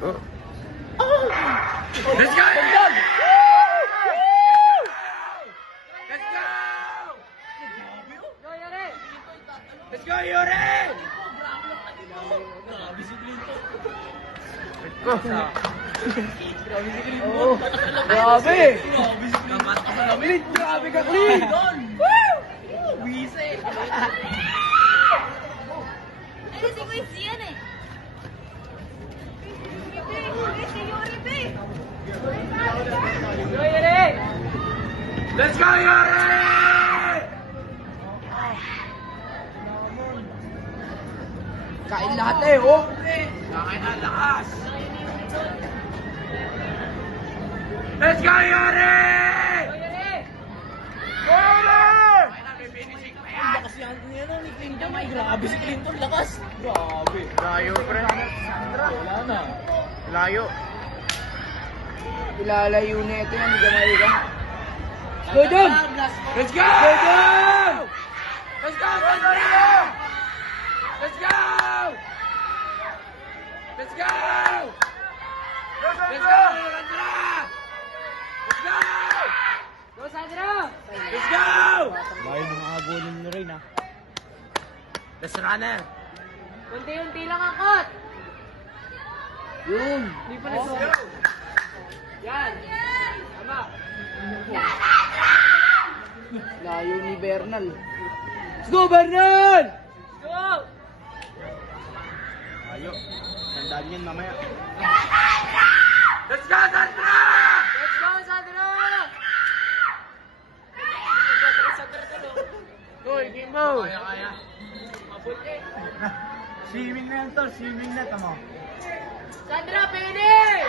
Oh. Let's go! Dagdag! Let's go! Go, Yuri! Let's go, Yuri! Grabe si Clinton. Grabe si Clean. Oo. Grabe! Grabe si Clinton. Clean! Grabe ka, Clean! Wise. Ay, si Quiz yan eh. Si Yuri, be. Go, Yuri! Let's go, Yuri! Kain lahat eh, oh! Kakain na lakas! Let's go, Yuri! Kakain na, may finishing pa yan! Lakas yan ni Clinton. Ay, grabe si Clinton. Lakas. Grabe. Layo, pre. Wala na. Layo. Ilalayo na ito yan, gamay ka. Go, Dom! Let's go! Go, Dom! Let's go, Sandra! Let's go! Let's go! Let's go, Sandra! Let's go! Go, Sandra! Let's go! Bayo ng agonin nyo rin, ha? Let's runner. Unti-unti lang ang cut! Yun! Hindi pa na Yan! Tama! Layo ni Bernal. Let's go, Bernal! Let's go! Ayo. Sandaan yan mamaya. Let's go, Sandra! Let's go, Sandra! Uy, game mo! Kaya. Mabuti! Swimming na yan to. Swimming na, tamo. Sandra, finish!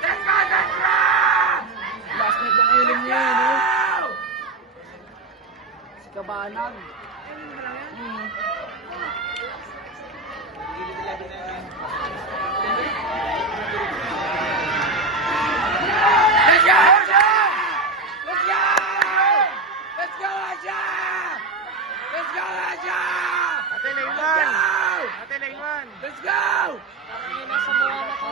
Let's go, Sandra! Last night ng ilim niya yan, eh. Si Kabanag. Let's go, Aja! Let's go! Let's go, Aja! Let's go, Aja! Ate Lane 1! Ate Lane 1! Let's go! Nasa mukha na ko.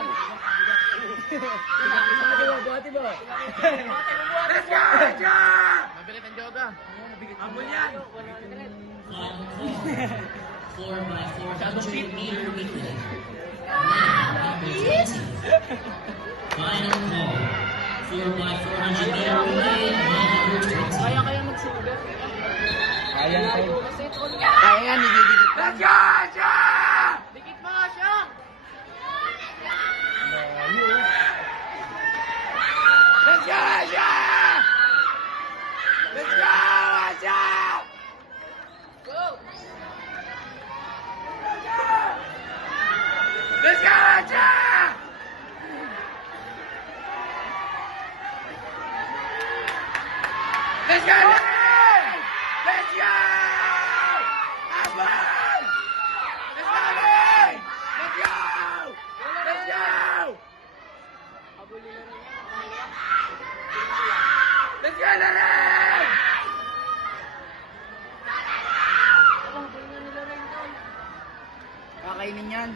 Buhati ba? Let's go, Aja! Mabigat ang joga. Ambol yan. 4x400 meter relay. Final call. 4x400 meter relay. Kaya magsugat. Kaya na tayo. Kaya yan, nilidikit Let's go, Aja! Dikit mo nga siya! Let's go, Aja! Let's go, Aja! Go! Let's go, Aja! Let's go, Lane! Let's go! Abang! Let's go, Lane! Let's go! Let's go! Let's go, Lane! Kakainin yan.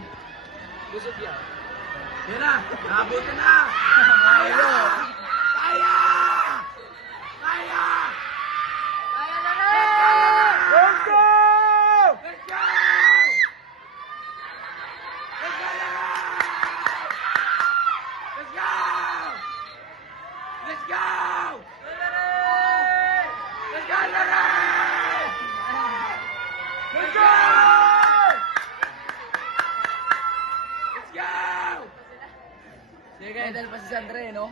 Busog yan. Yan na! Nakabuti na! Kaya! Kaya! Kaya! Kaya na Let's go! Let's go! Let's go! Let's go! Let's go! Let's go, Lorraine! Let's go! Let's go! Sige, dahil pa si Sandra, no?